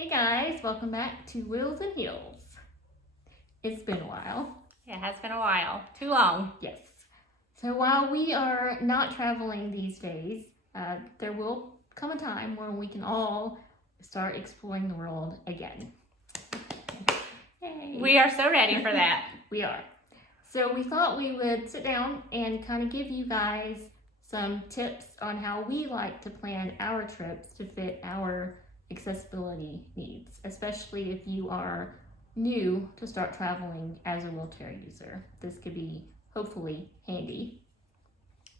Hey guys, welcome back to Wheels and Heels. It's been a while. It has been a while. Too long. Yes. So while we are not traveling these days, there will come a time where we can all start exploring the world again. Yay. We are so ready for that. We are. So we thought we would sit down and kind of give you guys some tips on how we like to plan our trips to fit our accessibility needs, especially if you are new to start traveling as a wheelchair user. This could be hopefully handy.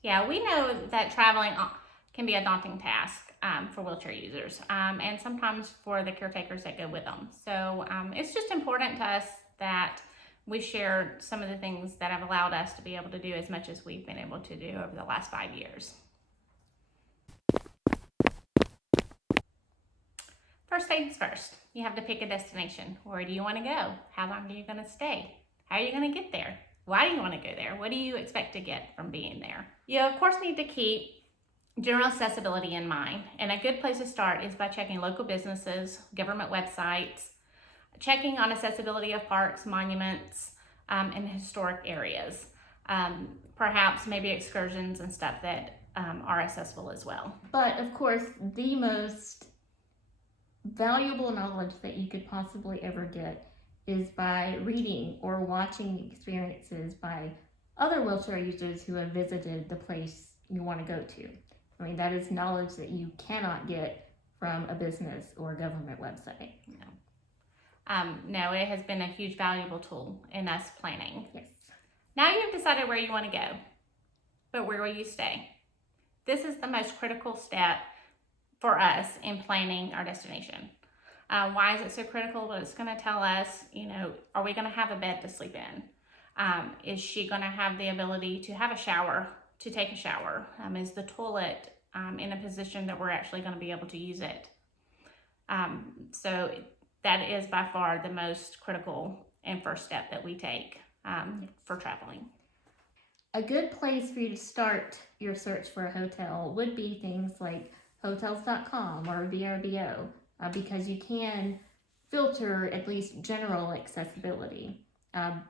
Yeah, we know that traveling can be a daunting task for wheelchair users and sometimes for the caretakers that go with them. So it's just important to us that we share some of the things that have allowed us to be able to do as much as we've been able to do over the last 5 years. First things first, you have to pick a destination. Where do you want to go? How long are you going to stay? How are you going to get there? Why do you want to go there? What do you expect to get from being there? You, of course, need to keep general accessibility in mind. And a good place to start is by checking local businesses, government websites, checking on accessibility of parks, monuments, and historic areas. Perhaps maybe excursions and stuff that are accessible as well. But of course, the most valuable knowledge that you could possibly ever get is by reading or watching experiences by other wheelchair users who have visited the place you want to go to. I mean, that is knowledge that you cannot get from a business or a government website. No, it has been a huge valuable tool in us planning. Yes. Now you've decided where you want to go, but where will you stay? This is the most critical step for us in planning our destination. Why is it so critical? Well, it's going to tell us, are we going to have a bed to sleep in? Is she going to have the ability to have a shower, to take a shower? Is the toilet in a position that we're actually going to be able to use it? So that is by far the most critical and first step that we take for traveling. A good place for you to start your search for a hotel would be things like hotels.com or VRBO, because you can filter at least general accessibility.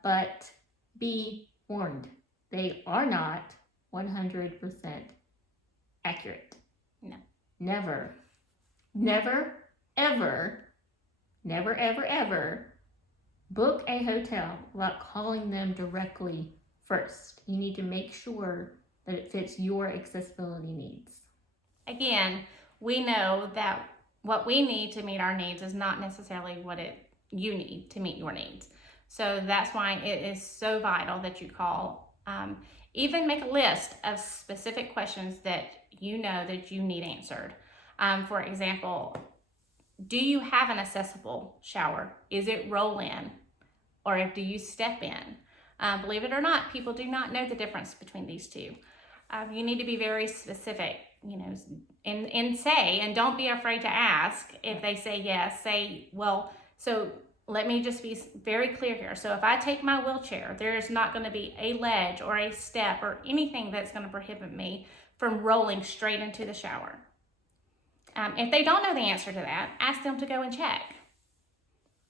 But be warned, they are not 100% accurate. No. Never, ever book a hotel without calling them directly first. You need to make sure that it fits your accessibility needs. Again, we know that what we need to meet our needs is not necessarily what you need to meet your needs. So that's why it is so vital that you call. Even make a list of specific questions that you know that you need answered. For example, do you have an accessible shower? Is it roll-in or do you step in? Believe it or not, people do not know the difference between these two. You need to be very specific, and say, and don't be afraid to ask. If they say yes, say, well, so let me just be very clear here. So if I take my wheelchair, there is not going to be a ledge or a step or anything that's going to prohibit me from rolling straight into the shower. If they don't know the answer to that, ask them to go and check.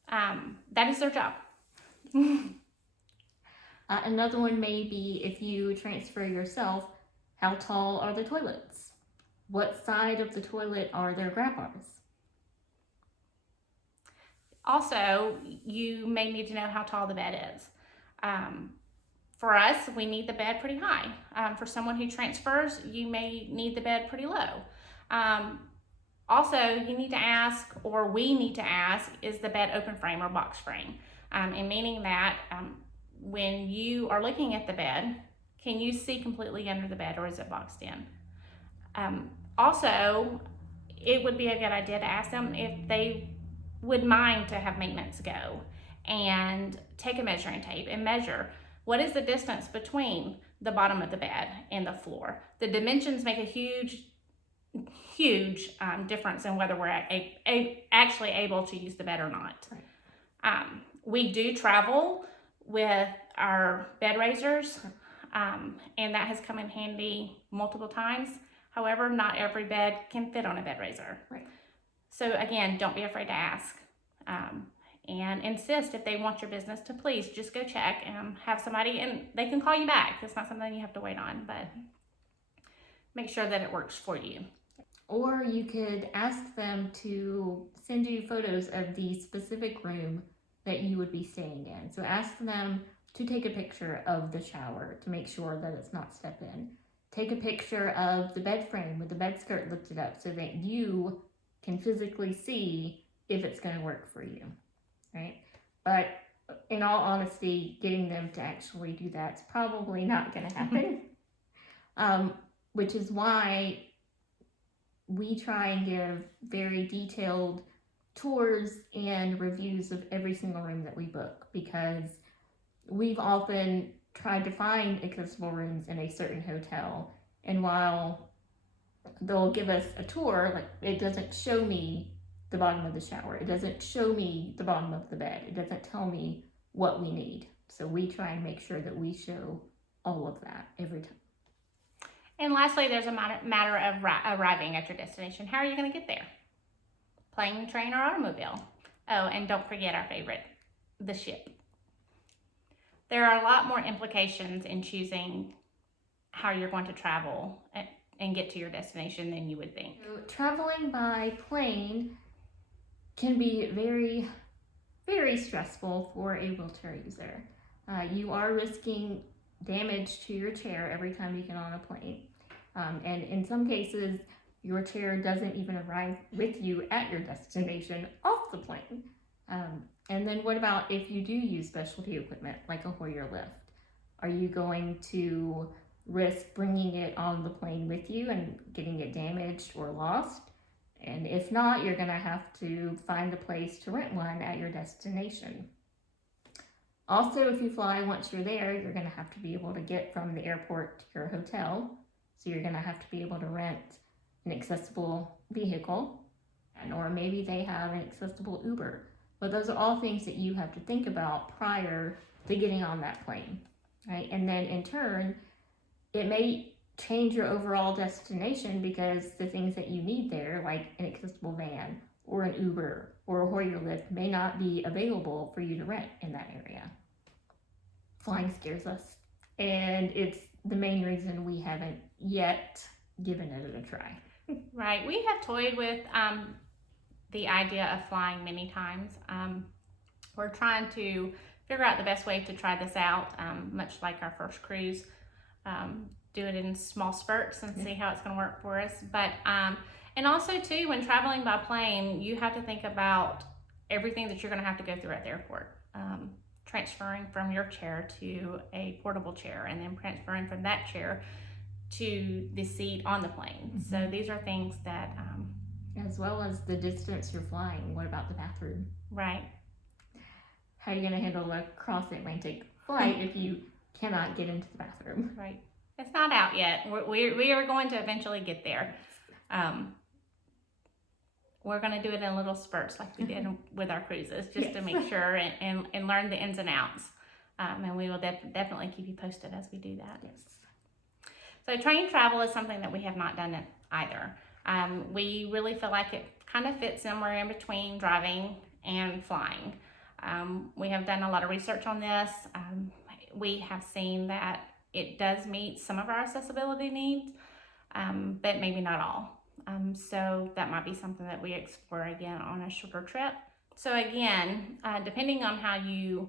That is their job. Another one may be, if you transfer yourself, how tall are the toilets? What side of the toilet are their grab bars? Also, you may need to know how tall the bed is. For us, we need the bed pretty high. For someone who transfers, you may need the bed pretty low. Also, you need to ask, or we need to ask, is the bed open frame or box frame? And meaning that when you are looking at the bed, can you see completely under the bed or is it boxed in? Also, it would be a good idea to ask them if they would mind to have maintenance go and take a measuring tape and measure what is the distance between the bottom of the bed and the floor. The dimensions make a huge difference in whether we're actually able to use the bed or not. Right. We do travel with our bed raisers, and that has come in handy multiple times. However, not every bed can fit on a bed raiser. Right. So again, don't be afraid to ask. And insist if they want your business to please just go check and have somebody, and they can call you back. It's not something you have to wait on, but make sure that it works for you. Or you could ask them to send you photos of the specific room that you would be staying in. So ask them to take a picture of the shower to make sure that it's not step in. Take a picture of the bed frame with the bed skirt lifted up so that you can physically see if it's going to work for you, right? But in all honesty, getting them to actually do that's probably not going to happen. Which is why we try and give very detailed tours and reviews of every single room that we book, because we've often tried to find accessible rooms in a certain hotel, and while they'll give us a tour, like, it doesn't show me the bottom of the shower, it doesn't show me the bottom of the bed, it doesn't tell me what we need. So we try and make sure that we show all of that every time. And lastly, there's a matter of arriving at your destination. How are you going to get there? Plane, train, or automobile? Oh, and don't forget our favorite, the ship. There are a lot more implications in choosing how you're going to travel and get to your destination than you would think. So, traveling by plane can be very, very stressful for a wheelchair user. You are risking damage to your chair every time you get on a plane. And in some cases, your chair doesn't even arrive with you at your destination off the plane. And then what about if you do use specialty equipment like a Hoyer lift? Are you going to risk bringing it on the plane with you and getting it damaged or lost? And if not, you're going to have to find a place to rent one at your destination. Also, if you fly, once you're there, you're going to have to be able to get from the airport to your hotel. So you're going to have to be able to rent an accessible vehicle, or maybe they have an accessible Uber. But those are all things that you have to think about prior to getting on that plane, right? And then in turn, it may change your overall destination because the things that you need there, like an accessible van or an Uber or a Hoyer lift, may not be available for you to rent in that area. Flying scares us, and it's the main reason we haven't yet given it a try. Right. We have toyed with the idea of flying many times. We're trying to figure out the best way to try this out, much like our first cruise. Do it in small spurts and see how it's going to work for us. But and also too, when traveling by plane, you have to think about everything that you're going to have to go through at the airport. Transferring from your chair to a portable chair, and then transferring from that chair to the seat on the plane. Mm-hmm. So these are things that as well as the distance you're flying. What about the bathroom? Right. How are you going to handle a cross-Atlantic flight if you cannot get into the bathroom? Right. It's not out yet. We are going to eventually get there. We're going to do it in little spurts like we did with our cruises, just to make sure and learn the ins and outs. And we will definitely keep you posted as we do that. Yes. So train travel is something that we have not done either. We really feel like it kind of fits somewhere in between driving and flying. We have done a lot of research on this. We have seen that it does meet some of our accessibility needs, but maybe not all. So that might be something that we explore again on a shorter trip. So again, depending on how you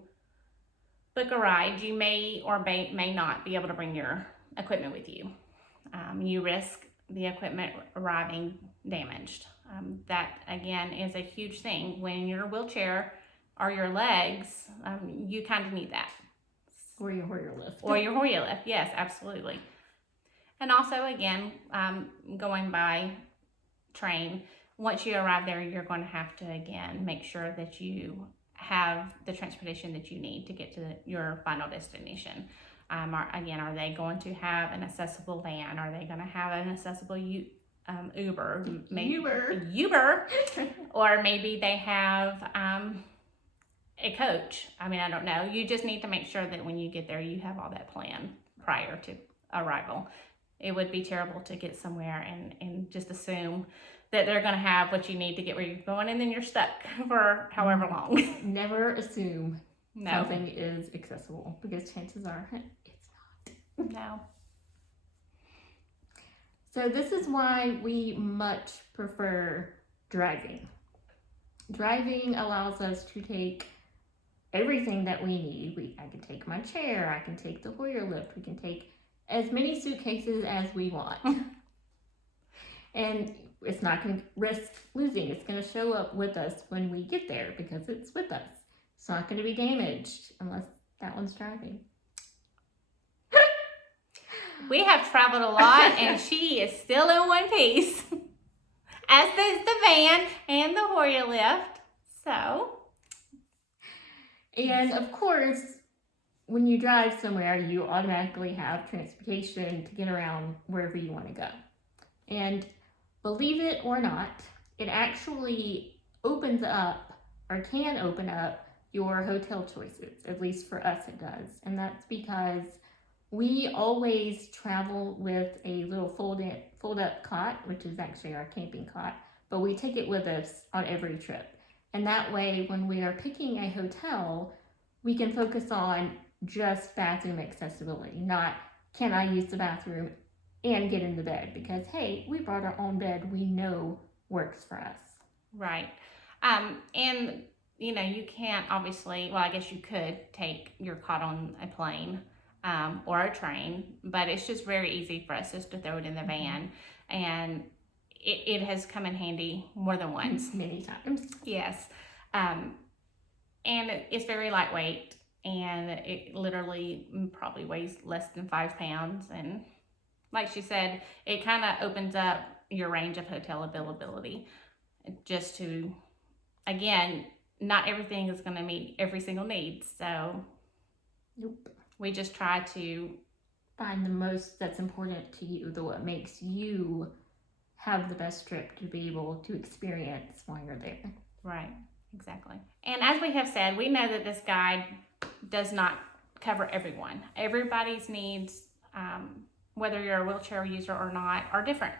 book a ride, you may or may not be able to bring your equipment with you. You risk the equipment arriving damaged. That again is a huge thing. When your wheelchair or your legs, you kind of need that. Or your Hoyer lift. Or your Hoyer lift, yes, absolutely. And also, again, going by train, once you arrive there, you're going to have to, again, make sure that you have the transportation that you need to get to your final destination. Are they going to have an accessible van? Are they going to have an accessible Uber? Uber. Or maybe they have a coach. I don't know. You just need to make sure that when you get there, you have all that planned prior to arrival. It would be terrible to get somewhere and just assume that they're going to have what you need to get where you're going, and then you're stuck for however long. Never assume No. something is accessible, because chances are it's not. No. So this is why we much prefer driving. Driving allows us to take everything that we need. I can take my chair, I can take the Hoyer lift, we can take as many suitcases as we want. And it's not going to risk losing. It's going to show up with us when we get there because it's with us. It's not going to be damaged unless that one's driving. We have traveled a lot, and she is still in one piece, as is the van and the Hoyer lift. So, and of course, when you drive somewhere, you automatically have transportation to get around wherever you want to go. And believe it or not, it actually opens up, or can open up, your hotel choices. At least for us it does. And that's because we always travel with a little fold-up cot, which is actually our camping cot, but we take it with us on every trip. And that way, when we are picking a hotel, we can focus on just bathroom accessibility, not can I use the bathroom and get into bed, because hey, we brought our own bed we know works for us. right. And you know, you can't obviously, well, I guess you could take your cot on a plane or a train, but it's just very easy for us just to throw it in the van, and it has come in handy more than once. Many times. Yes. And it's very lightweight, and it literally probably weighs less than 5 pounds. And like she said, it kind of opens up your range of hotel availability, just to, again, not everything is going to meet every single need. So Nope. we just try to Find the most that's important to you, what makes you have the best trip to be able to experience while you're there. Right, exactly. And as we have said, we know that this guide does not cover everyone. Everybody's needs, whether you're a wheelchair user or not, are different.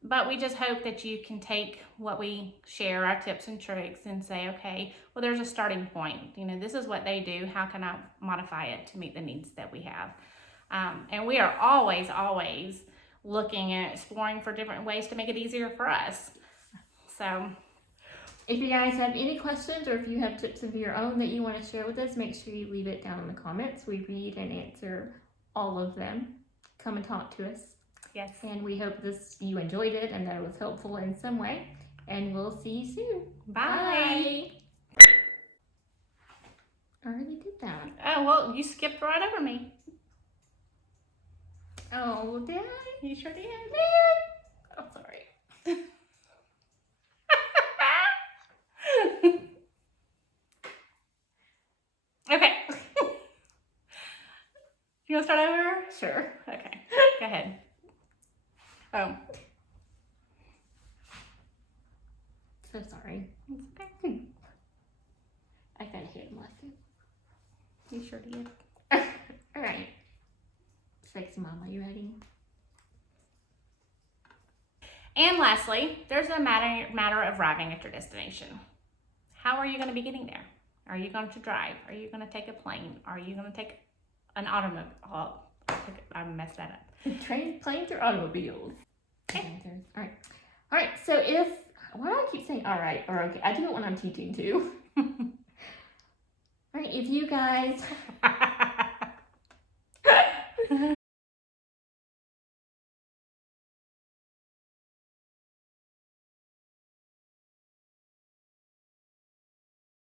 But we just hope that you can take what we share, our tips and tricks, and say, okay, well, there's a starting point. You know, this is what they do. How can I modify it to meet the needs that we have? And we are always looking and exploring for different ways to make it easier for us. So if you guys have any questions, or if you have tips of your own that you want to share with us, make sure you leave it down in the comments. We read and answer all of them. Come and talk to us. yes. And we hope you enjoyed it and that it was helpful in some way. And we'll see you soon. Bye. I already did that. Oh, well, you skipped right over me. Oh, did I? You sure did. I'm sorry. Okay. You want to start over? Sure. Okay. Go ahead. Oh. So sorry. It's okay. I got a hidden lesson. You sure did. All right. Sexy Mama, you ready? And lastly, there's a matter of arriving at your destination. How are you going to be getting there? Are you going to drive? Are you going to take a plane? Are you going to take an automobile? Oh, I messed that up. Planes, or automobiles? Okay. All right. So why do I keep saying all right or okay? I do it when I'm teaching too. All right. If you guys